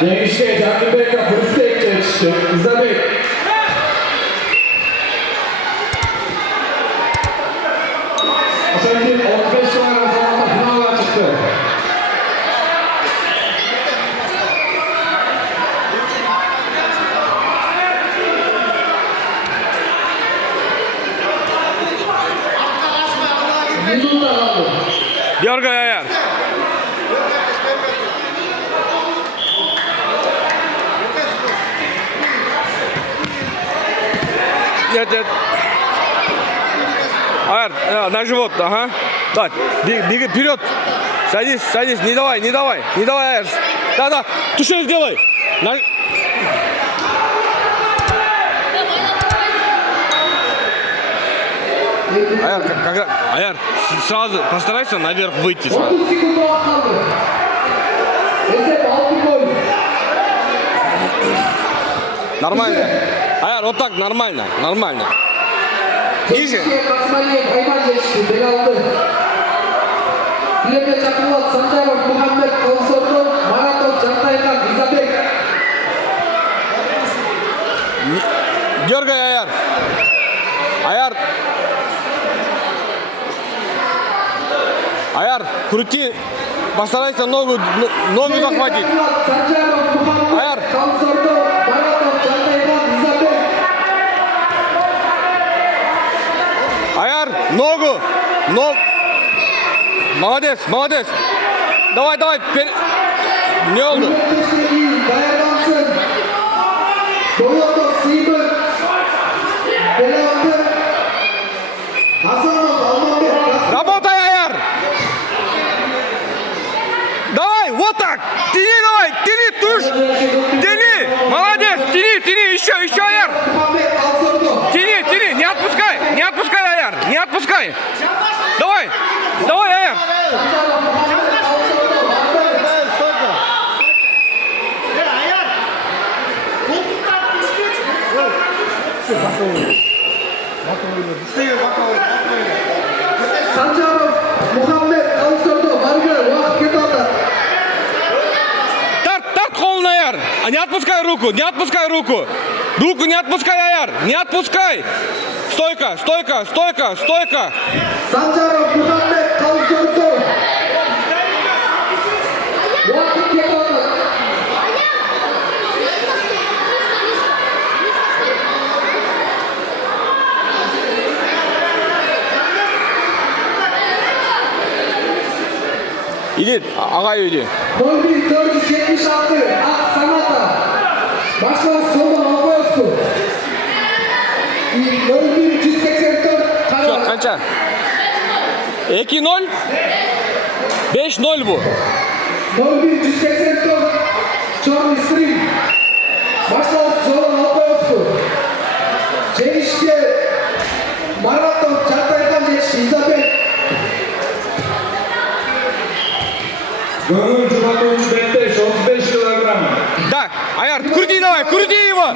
Genişte Canlıbek'e fırsat geçti. İzabek. Aşağıdaki 35 numara sonunda finala çıktı. Дергай, Аяр. Нет. Аяр, на живот, ага. Так, беги вперед. Садись, не давай, Аяр. Да, туше сделай. Аяр, сразу постарайся наверх выйти. 30 sekund daha kaldı. Recep 6 gol. Нормально. Аяр, вот так, нормально. Ниже. Kasmaliye Kayman geçti. Bel aldı. Bileke Çakılat, Sancarov, Muhammed, Konsorlu, Maratov, Cantaykan, İzabek. Дергай, Аяр. Аяр, крути. Постарайся ногу захватить. Sancarov, Muhammed, Аяр. Konsorlu, Maratov, Cantaykan, İzabek. Аяр, ногу. Молодец. Давай. Ne oldu? Dayanamsın. Doyotov, Sıyımır. Bel aldı. Hasanov, Almanbek, Kasım. Работай, Аяр. Давай, вот так. Тяни, тушь. Тяни. Молодец. Тяни. Еще, Аяр. Muhammed, Konsorlu. Тяни. Не отпускай, Аяр. Не отпускай. Давай, Аяр. Sancarov, Muhammed, Konsorlu. Sancarov, Muhammed, Konsorlu. Marga, vaqt ketadi. Тарт қолын, Аяр. Не отпускай руку. Руку не отпускай, Аяр. Не отпускай. Стойка. Sancarov, Muhammed, Konsorlu. Vaqt ketadi. Иди, ағай үйде. 0476 Ак Самата. Başkan soldan Albayosku. 01184 Счет Kara. қанша? 2-0? 5-0 bu. 01184 Черный Стрим. Başkan soldan Albayosku. Çelişki Maratov, Çantaykan geçti. İzabek. Gönül Cumhurbaşkanı Bektaş 35 kilogram. Да, Аяр, крути его.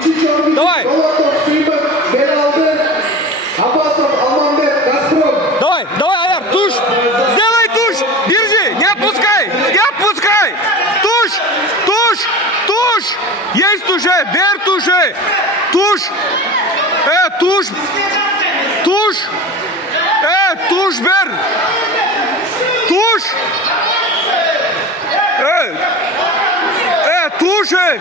Давай. Dolatov, Sıyımır. Bel aldı. Abbasov, Almanbek, Gazprom. Давай, Аяр, тушь. Сделай тушь. Держи, не отпускай. Тушь. Есть туше, бер туше. Тушь. Тушь бер. Тушь. Туши.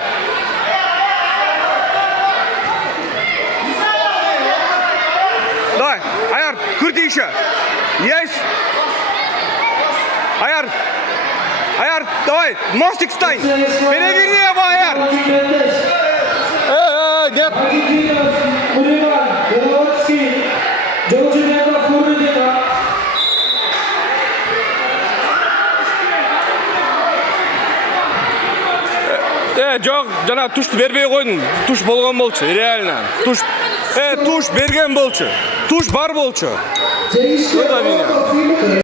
Давай, Аяр, крути еще. Есть. Аяр, давай, мостик стань. Переверни его, Аяр. Нет. Жоқ, жана тушты бербей қойдың. Туш болған болчу, реально. Туш берген болчу. Туш бар болчу. Çelişki O da beni. Dolatov, Sıyımır.